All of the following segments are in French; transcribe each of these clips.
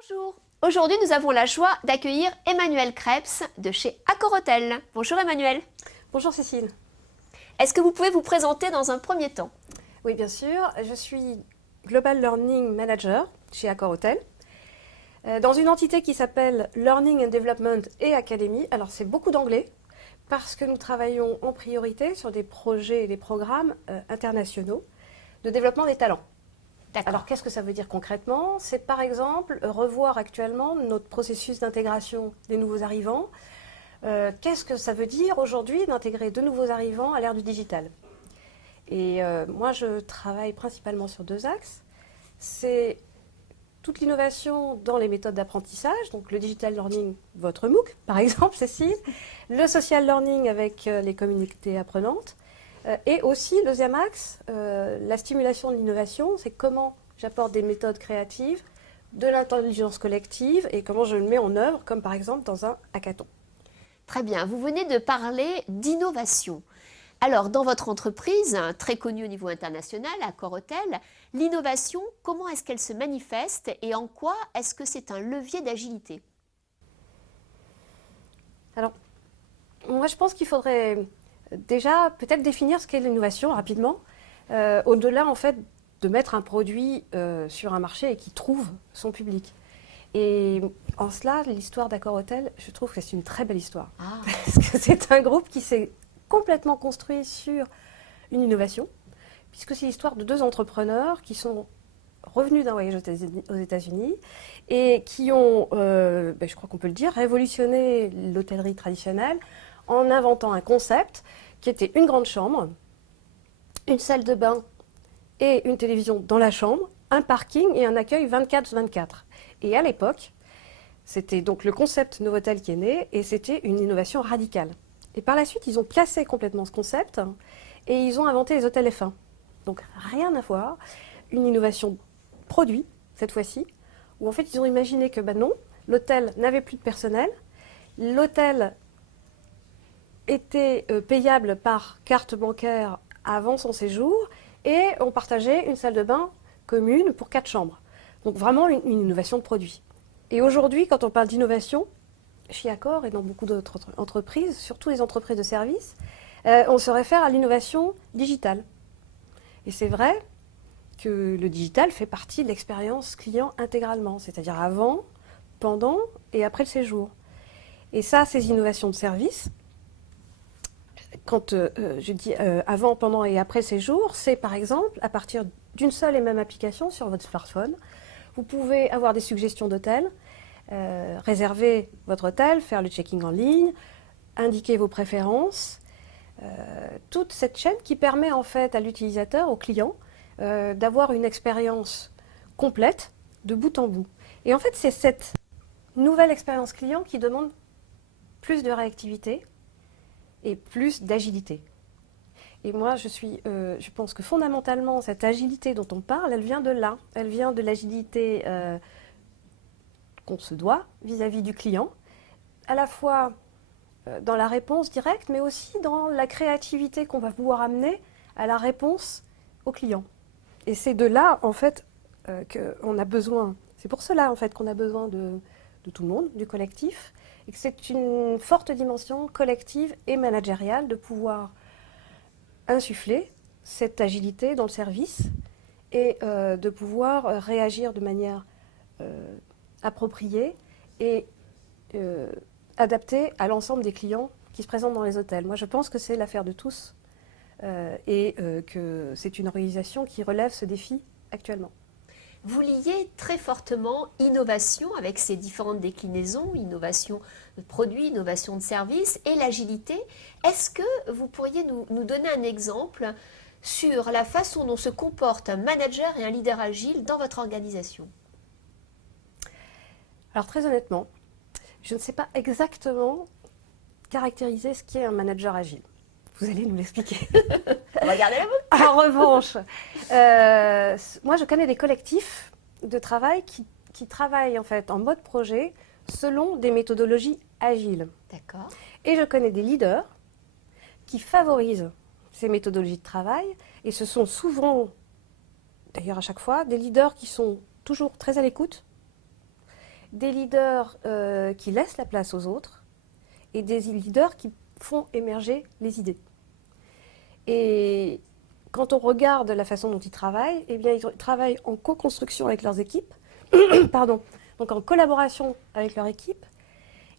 Bonjour, aujourd'hui nous avons la joie d'accueillir Emmanuel Krebs de chez Accor-Hôtel. Bonjour Emmanuel. Bonjour Cécile. Est-ce que vous pouvez vous présenter dans un premier temps? Oui, bien sûr. Je suis Global Learning Manager chez Accor-Hôtel, dans une entité qui s'appelle Learning and Development et Academy. Alors, c'est beaucoup d'anglais parce que nous travaillons en priorité sur des projets et des programmes internationaux de développement des talents. Alors, qu'est-ce que ça veut dire concrètement? C'est par exemple revoir actuellement notre processus d'intégration des nouveaux arrivants. Qu'est-ce que ça veut dire aujourd'hui d'intégrer de nouveaux arrivants à l'ère du digital? Et moi, je travaille principalement sur deux axes. C'est toute l'innovation dans les méthodes d'apprentissage, donc le digital learning, votre MOOC, par exemple, Cécile, le social learning avec les communautés apprenantes, et aussi, le deuxième axe, la stimulation de l'innovation, c'est comment j'apporte des méthodes créatives, de l'intelligence collective, et comment je le mets en œuvre, comme par exemple dans un hackathon. Très bien, vous venez de parler d'innovation. Alors, dans votre entreprise, très connue au niveau international, Accor-Hôtel, l'innovation, comment est-ce qu'elle se manifeste et en quoi est-ce que c'est un levier d'agilité? Alors, moi, je pense qu'il faudrait déjà peut-être définir ce qu'est l'innovation rapidement, au-delà en fait de mettre un produit sur un marché et qui trouve son public. Et en cela, l'histoire d'Accor-Hôtel, je trouve que c'est une très belle histoire. Ah. Parce que c'est un groupe qui s'est complètement construit sur une innovation, puisque c'est l'histoire de deux entrepreneurs qui sont revenus d'un voyage aux États-Unis et qui ont, je crois qu'on peut le dire, révolutionné l'hôtellerie traditionnelle en inventant un concept qui était une grande chambre, une salle de bain et une télévision dans la chambre, un parking et un accueil 24/24. Et à l'époque, c'était donc le concept Novotel qui est né et c'était une innovation radicale. Et par la suite, ils ont cassé complètement ce concept et ils ont inventé les hôtels F1. Donc rien à voir, une innovation produit cette fois-ci, où en fait ils ont imaginé que non, l'hôtel n'avait plus de personnel, l'hôtel était payable par carte bancaire avant son séjour et on partageait une salle de bain commune pour 4 chambres. Donc vraiment une innovation de produit. Et aujourd'hui, quand on parle d'innovation, chez Accor et dans beaucoup d'autres entreprises, surtout les entreprises de services, on se réfère à l'innovation digitale. Et c'est vrai que le digital fait partie de l'expérience client intégralement, c'est-à-dire avant, pendant et après le séjour. Et ça, ces innovations de service, quand je dis avant, pendant et après le séjour, c'est par exemple à partir d'une seule et même application sur votre smartphone. Vous pouvez avoir des suggestions d'hôtels, réserver votre hôtel, faire le checking en ligne, indiquer vos préférences, toute cette chaîne qui permet en fait à l'utilisateur, au client, d'avoir une expérience complète de bout en bout. Et en fait, c'est cette nouvelle expérience client qui demande plus de réactivité et plus d'agilité. Et moi, je pense que fondamentalement, cette agilité dont on parle, elle vient de là. Elle vient de l'agilité qu'on se doit vis-à-vis du client, à la fois dans la réponse directe, mais aussi dans la créativité qu'on va pouvoir amener à la réponse au client. Et c'est de là, en fait, qu'on a besoin. C'est pour cela, en fait, qu'on a besoin de tout le monde, du collectif, et que c'est une forte dimension collective et managériale de pouvoir insuffler cette agilité dans le service et de pouvoir réagir de manière appropriée et adaptée à l'ensemble des clients qui se présentent dans les hôtels. Moi, je pense que c'est l'affaire de tous et que c'est une organisation qui relève ce défi actuellement. Vous liez très fortement innovation avec ses différentes déclinaisons, innovation de produits, innovation de services et l'agilité. Est-ce que vous pourriez nous donner un exemple sur la façon dont se comporte un manager et un leader agile dans votre organisation? Alors très honnêtement, je ne sais pas exactement caractériser ce qu'est un manager agile. Vous allez nous l'expliquer. On va garder la boucle. En revanche, moi je connais des collectifs de travail qui travaillent en fait en mode projet selon des méthodologies agiles. D'accord. Et je connais des leaders qui favorisent ces méthodologies de travail et ce sont souvent, d'ailleurs à chaque fois, des leaders qui sont toujours très à l'écoute des leaders qui laissent la place aux autres et des leaders qui font émerger les idées. Et quand on regarde la façon dont ils travaillent, eh bien, ils travaillent en co-construction avec leurs équipes, pardon, donc en collaboration avec leur équipe.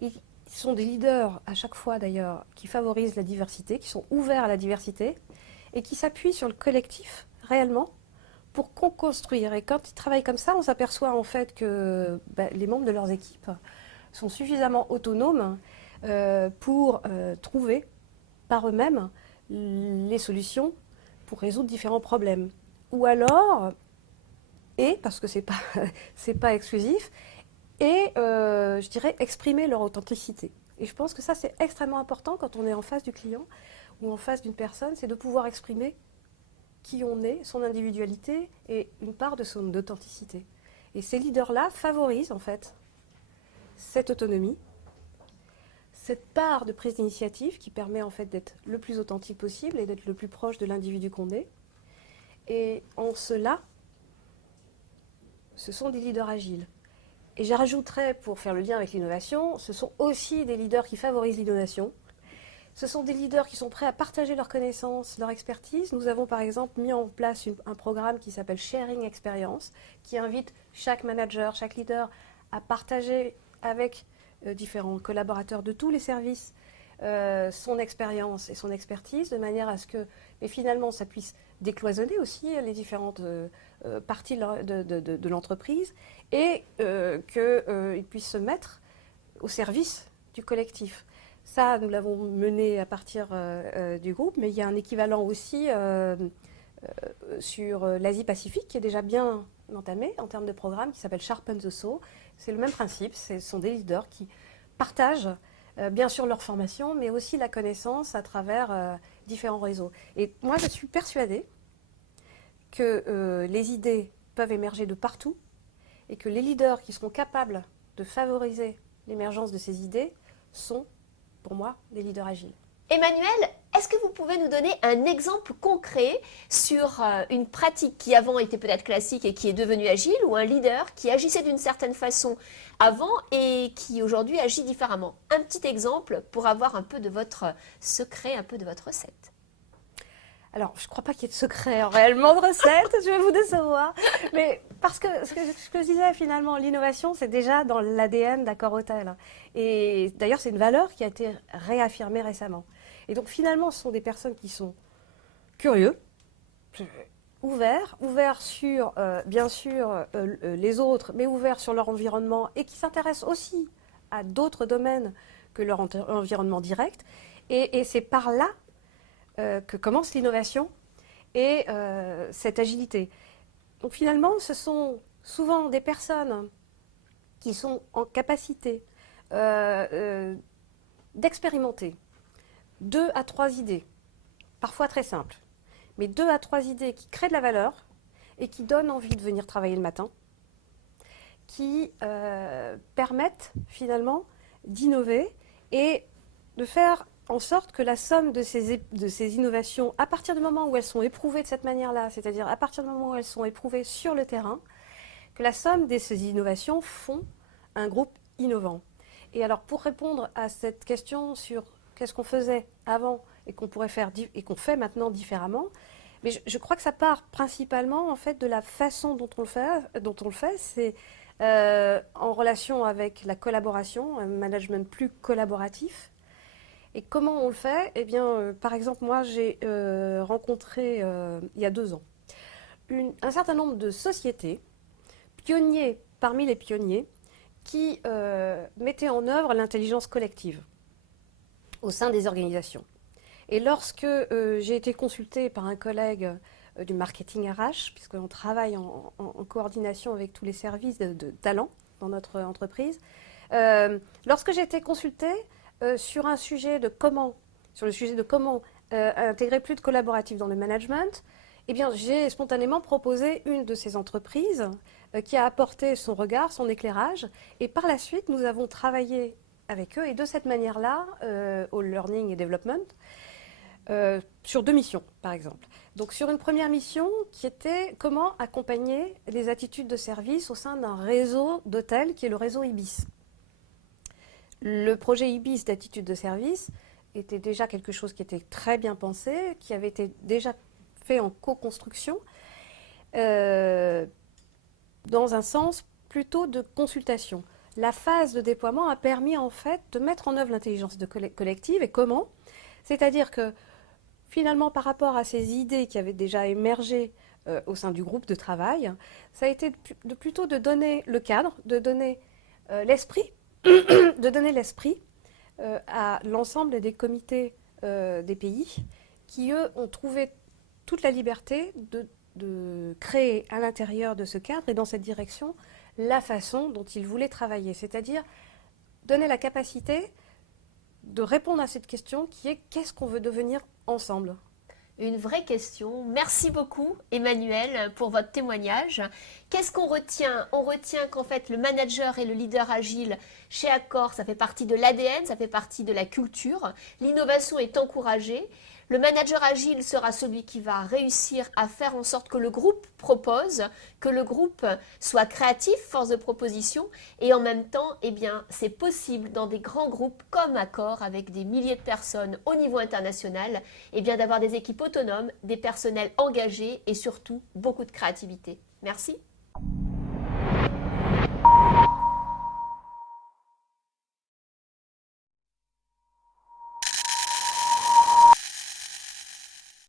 Ils sont des leaders à chaque fois d'ailleurs qui favorisent la diversité, qui sont ouverts à la diversité et qui s'appuient sur le collectif réellement pour co-construire. Et quand ils travaillent comme ça, on s'aperçoit en fait que les membres de leurs équipes sont suffisamment autonomes pour trouver par eux-mêmes les solutions pour résoudre différents problèmes. Ou alors, et parce que c'est pas exclusif, et je dirais exprimer leur authenticité. Et je pense que ça c'est extrêmement important quand on est en face du client ou en face d'une personne, c'est de pouvoir exprimer qui on est, son individualité et une part de son authenticité. Et ces leaders-là favorisent en fait cette autonomie, cette part de prise d'initiative qui permet en fait d'être le plus authentique possible et d'être le plus proche de l'individu qu'on est. Et en cela, ce sont des leaders agiles. Et je rajouterais, pour faire le lien avec l'innovation, ce sont aussi des leaders qui favorisent l'innovation. Ce sont des leaders qui sont prêts à partager leurs connaissances, leur expertise. Nous avons par exemple mis en place un programme qui s'appelle Sharing Experience, qui invite chaque manager, chaque leader à partager avec différents collaborateurs de tous les services son expérience et son expertise, de manière à ce que finalement ça puisse décloisonner aussi les différentes parties de l'entreprise et qu'ils puissent se mettre au service du collectif. Ça, nous l'avons mené à partir du groupe, mais il y a un équivalent aussi sur l'Asie-Pacifique qui est déjà bien entamé en termes de programme qui s'appelle Sharpen the Saw. C'est le même principe, ce sont des leaders qui partagent bien sûr leur formation, mais aussi la connaissance à travers différents réseaux. Et moi, je suis persuadée que les idées peuvent émerger de partout et que les leaders qui seront capables de favoriser l'émergence de ces idées sont, pour moi, des leaders agiles. Emmanuel, est-ce que vous pouvez nous donner un exemple concret sur une pratique qui avant était peut-être classique et qui est devenue agile, ou un leader qui agissait d'une certaine façon avant et qui aujourd'hui agit différemment? Un petit exemple pour avoir un peu de votre secret, un peu de votre recette. Alors, je ne crois pas qu'il y ait de secret réellement de recette, je vais vous décevoir. Mais parce que ce que je disais finalement, l'innovation, c'est déjà dans l'ADN d'Accor Hôtel. Et d'ailleurs, c'est une valeur qui a été réaffirmée récemment. Et donc finalement, ce sont des personnes qui sont curieux, ouverts sur, bien sûr, les autres, mais ouverts sur leur environnement et qui s'intéressent aussi à d'autres domaines que leur environnement direct. Et c'est par là que commence l'innovation et cette agilité. Donc finalement, ce sont souvent des personnes qui sont en capacité d'expérimenter 2 à 3 idées, parfois très simples, mais 2 à 3 idées qui créent de la valeur et qui donnent envie de venir travailler le matin, qui permettent finalement d'innover et de faire en sorte que la somme de ces innovations, à partir du moment où elles sont éprouvées de cette manière-là, c'est-à-dire à partir du moment où elles sont éprouvées sur le terrain, que la somme de ces innovations font un groupe innovant. Et alors, pour répondre à cette question sur qu'est-ce qu'on faisait avant et qu'on pourrait faire et qu'on fait maintenant différemment, mais je crois que ça part principalement en fait de la façon dont on le fait, c'est en relation avec la collaboration, un management plus collaboratif. Et comment on le fait? Eh bien, par exemple, moi, j'ai rencontré il y a 2 ans un certain nombre de sociétés, pionniers parmi les pionniers, qui mettaient en œuvre l'intelligence collective au sein des organisations. Et lorsque j'ai été consultée par un collègue du marketing RH, puisqu'on travaille en coordination avec tous les services de talent dans notre entreprise, lorsque j'ai été consultée sur le sujet de comment intégrer plus de collaboratif dans le management, eh bien, j'ai spontanément proposé une de ces entreprises qui a apporté son regard, son éclairage, et par la suite, nous avons travaillé avec eux, et de cette manière-là, au Learning et Development, sur 2 missions, par exemple. Donc sur une première mission qui était comment accompagner les attitudes de service au sein d'un réseau d'hôtels qui est le réseau Ibis. Le projet Ibis d'attitude de service était déjà quelque chose qui était très bien pensé, qui avait été déjà fait en co-construction, dans un sens plutôt de consultation. La phase de déploiement a permis en fait de mettre en œuvre l'intelligence collective. Et comment? C'est-à-dire que finalement, par rapport à ces idées qui avaient déjà émergé au sein du groupe de travail, ça a été plutôt de donner le cadre, de donner l'esprit, de donner l'esprit à l'ensemble des comités des pays qui, eux, ont trouvé toute la liberté de créer à l'intérieur de ce cadre et dans cette direction la façon dont ils voulaient travailler, c'est-à-dire donner la capacité de répondre à cette question qui est qu'est-ce qu'on veut devenir ensemble. Une vraie question. Merci beaucoup, Emmanuel, pour votre témoignage. Qu'est-ce qu'on retient? On retient qu'en fait, le manager et le leader agile chez Accor, ça fait partie de l'ADN, ça fait partie de la culture. L'innovation est encouragée. Le manager agile sera celui qui va réussir à faire en sorte que le groupe propose, que le groupe soit créatif, force de proposition, et en même temps, eh bien, c'est possible dans des grands groupes comme Accor, avec des milliers de personnes au niveau international, eh bien, d'avoir des équipes autonomes, des personnels engagés et surtout beaucoup de créativité. Merci.